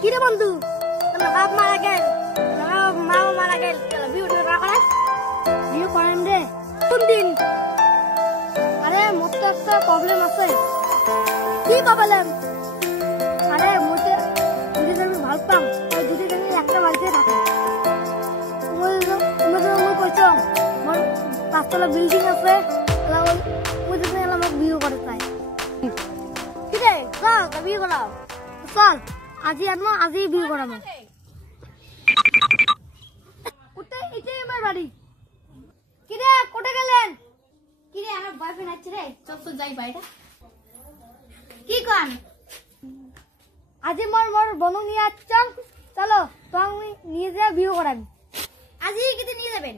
কি রে বন্ধু তোর বাপ মারা গেল মা মারা গেল বিয়ে বিয়ে করেন রে কোন দিন আরে মোর তো একটা প্রবলেম আছে কি প্রবলেম আরে মোতে যদি আমি ভালো পাম ওই যদি আমি একটা বাড়িতে থাকি মই কইছো মোর পাঁচতলা বিল্ডিং আছে ওই যদি আমাকে বিয়ে করে চাই কি রে চল বিয়ে করাও চল আজি আনমো আজি বিয়ে করাবো কোথায় এটাই আমার বাড়ি কি রে কোথায় গেলেন কি রে আমার বয়ফ্রেন্ড আছে রে চল তো যাই বাইরে কি কোন আজি মোর বনু নিয়ে আসছাম চলো তো আমি নিয়ে যা বিয়ে করাবি আজি কিতে নিয়ে যাবেন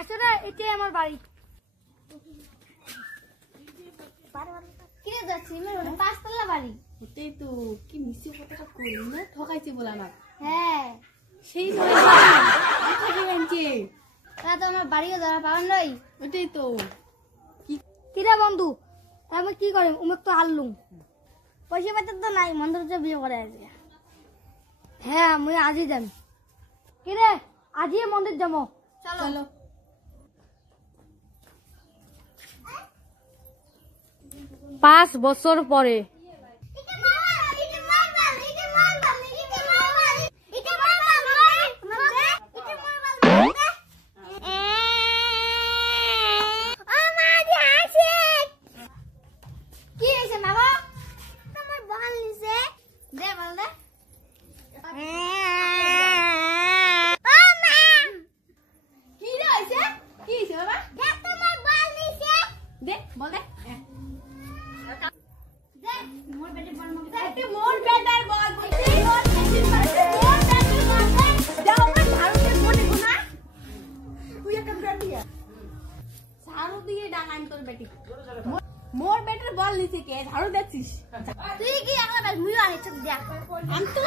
আসলে এটাই আমার বাড়ি কিরে যাচ্ছি মানে পাঁচতলা বাড়ি ওটাই তো কি মিষ্টি কথাটা করলি না ঠকাইছে বলা না হ্যাঁ সেই তা তো আমার বাড়িও ধরা পাওয়ার নই ওটাই তো কিরে বন্ধু আমি কি করি উমেক তো হারলুম পয়সা পাতি তো নাই মন্দির বিয়ে করে আজকে হ্যাঁ আমি আজই যাম কিরে আজই মন্দির যাবো চলো 5 বছর পরে মোর বেটার বল নিছে কে ঝাড়ু দিছিস তুই কি এখন মুইও আনি চুপ দেখ আম তো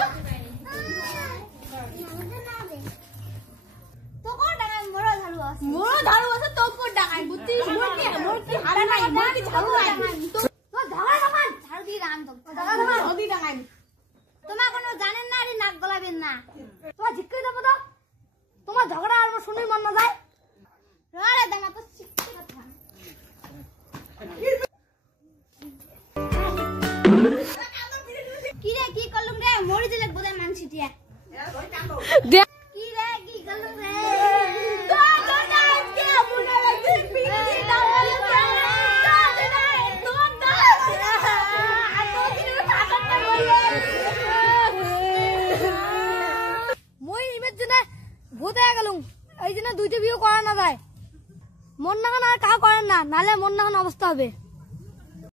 তো কোন টাকা মোর ঝাড়ু আছে তো কোন ডাকাই বুঝছিস মোর কি হারা নাই মোর কি ঝাড়ু নাই তো ঝাড়ু দোকান ঝাড়ু দিয়ে রাম তো ওদি ডাকাই তোমার কোনো জানেন না আরে নাক গলাবেন না তোমার জিজ্ঞেস দেবো তো তোমার ঝগড়া আর শুনে মন না যায় আরে দামা তো শিখতে কথা কি রে কি করলুম রে মরি দিলে বোধহয় মানছি টিয়া কি রে কি করলুম রে তো না আজকে মুনা লাগছে পিটি দাও মই ইমের জন্য ভূত হয়ে গেলুম এই জন্য দুইটা বিয়ে করা না যায় মন না আর কাউ করেন না নালে মন না অবস্থা হবে